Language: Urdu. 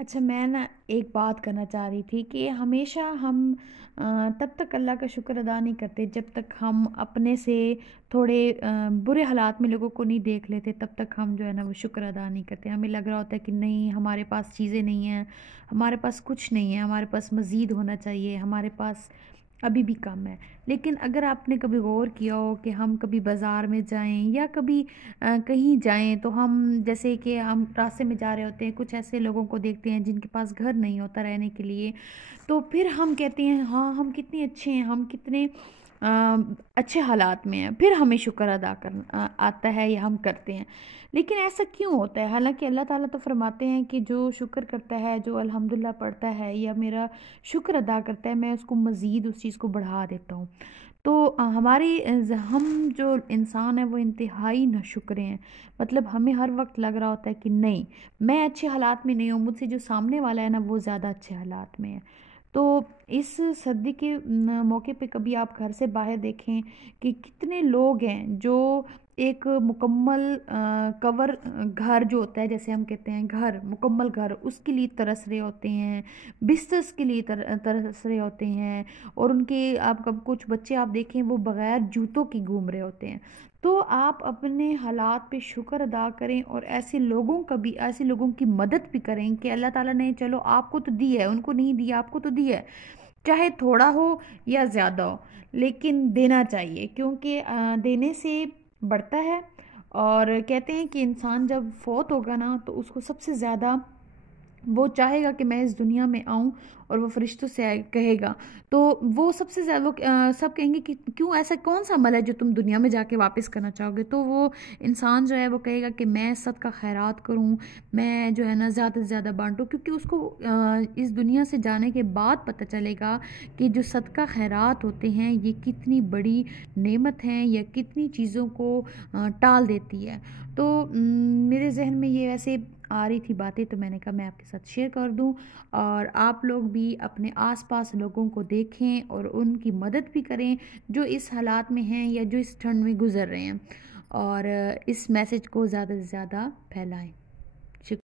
اچھا، میں نا ایک بات کرنا چاہ رہی تھی کہ ہمیشہ ہم تب تک اللہ کا شکر ادا نہیں کرتے جب تک ہم اپنے سے تھوڑے برے حالات میں لوگوں کو نہیں دیکھ لیتے، تب تک ہم جو ہے نا وہ شکر ادا نہیں کرتے۔ ہمیں لگ رہا ہوتا ہے کہ نہیں، ہمارے پاس چیزیں نہیں ہیں، ہمارے پاس کچھ نہیں ہے، ہمارے پاس مزید ہونا چاہیے، ہمارے پاس ابھی بھی کم ہے۔ لیکن اگر آپ نے کبھی غور کیا ہو کہ ہم کبھی بازار میں جائیں یا کبھی کہیں جائیں، تو ہم جیسے کہ ہم راستے میں جا رہے ہوتے ہیں، کچھ ایسے لوگوں کو دیکھتے ہیں جن کے پاس گھر نہیں ہوتا رہنے کے لیے، تو پھر ہم کہتے ہیں ہاں ہم کتنے اچھے ہیں، ہم کتنے اچھے حالات میں ہیں، پھر ہمیں شکر ادا کرنا آتا ہے یا ہم کرتے ہیں۔ لیکن ایسا کیوں ہوتا ہے؟ حالانکہ اللہ تعالیٰ تو فرماتے ہیں کہ جو شکر کرتا ہے، جو الحمدللہ پڑھتا ہے یا میرا شکر ادا کرتا ہے، میں اس کو مزید اس چیز کو بڑھا دیتا ہوں۔ تو ہم جو انسان ہیں وہ انتہائی ناشکرے ہیں۔ مطلب ہمیں ہر وقت لگ رہا ہوتا ہے کہ نہیں، میں اچھے حالات میں نہیں ہوں، مجھ سے جو سامنے والا ہے نا وہ زیادہ اچھے حالات میں ہے۔ تو اس سردی کے موقع پہ کبھی آپ گھر سے باہر دیکھیں کہ کتنے لوگ ہیں جو ایک مکمل کور گھر جو ہوتا ہے، جیسے ہم کہتے ہیں گھر، مکمل گھر، اس کے لیے ترس رہے ہوتے ہیں، بستر کے لیے ترس رہے ہوتے ہیں، اور ان کے آپ کچھ بچے آپ دیکھیں وہ بغیر جوتوں کی گھوم رہے ہوتے ہیں۔ تو آپ اپنے حالات پہ شکر ادا کریں اور ایسے لوگوں کی مدد بھی کریں کہ اللہ تعالیٰ نے چلو آپ کو تو دی ہے، ان کو نہیں دیا، آپ کو تو دی ہے، چاہے تھوڑا ہو یا زیادہ ہو، لیکن دینا چاہیے، کیونکہ دینے سے بڑھتا ہے۔ اور کہتے ہیں کہ انسان جب فوت ہوگا نا تو اس کو سب سے زیادہ وہ چاہے گا کہ میں اس دنیا میں آؤں، اور وہ فرشتوں سے کہے گا، تو وہ سب سے زیادہ سب کہیں گے کہ کیوں، ایسا کون سا عمل ہے جو تم دنیا میں جا کے واپس کرنا چاہو گے؟ تو وہ انسان جو ہے وہ کہے گا کہ میں صدقہ خیرات کروں، میں جو ہے نا زیادہ سے زیادہ بانٹوں، کیونکہ اس کو اس دنیا سے جانے کے بعد پتہ چلے گا کہ جو صدقہ خیرات ہوتے ہیں یہ کتنی بڑی نعمت ہیں یا کتنی چیزوں کو ٹال دیتی ہے۔ تو میرے ذہن میں یہ ایسے آ رہی تھی باتیں، تو میں نے کہا میں آپ کے ساتھ شیئر کر دوں، اور آپ لوگ بھی اپنے آس پاس لوگوں کو دیکھیں اور ان کی مدد بھی کریں جو اس حالات میں ہیں یا جو اس ٹھنڈ میں گزر رہے ہیں، اور اس میسج کو زیادہ سے زیادہ پھیلائیں۔ شکریہ۔